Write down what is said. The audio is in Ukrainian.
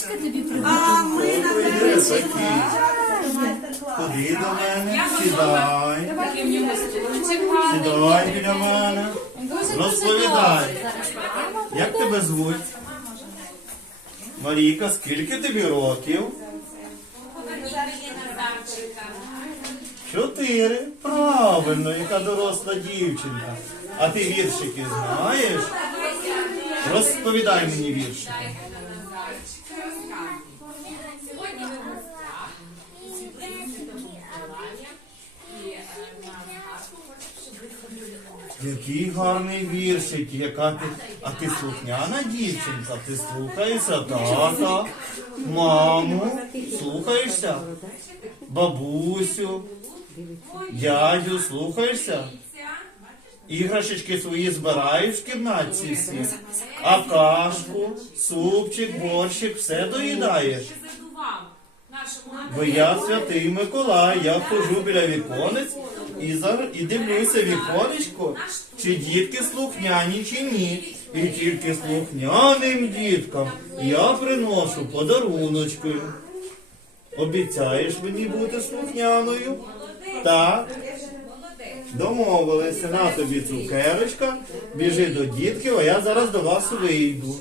Квіточка тобі А ми на Софій. Ходи до мене, сідай. В нього. Сідай біля мене. Розповідай. Як тебе звуть? Марійка, скільки тобі років? Чотири. Правильно, яка доросла дівчинка. А ти віршики знаєш? Розповідай мені віршики. Який гарний віршик, яка ти. А ти слухняна дівчинка, ти слухаєшся тата, маму, слухаєшся, бабусю, дядю, слухаєшся. Іграшечки свої збираєш в кімнатці всі, а кашку, супчик, борщик, все доїдаєш. Бо я святий Миколай, я хожу біля віконець і, за, і дивлюся віконечко, чи дітки слухняні, чи ні. І тільки слухняним діткам я приношу подаруночки. Обіцяєш мені бути слухняною? Так. Домовилися на тобі цукерочка, біжи до дітків, а я зараз до вас вийду.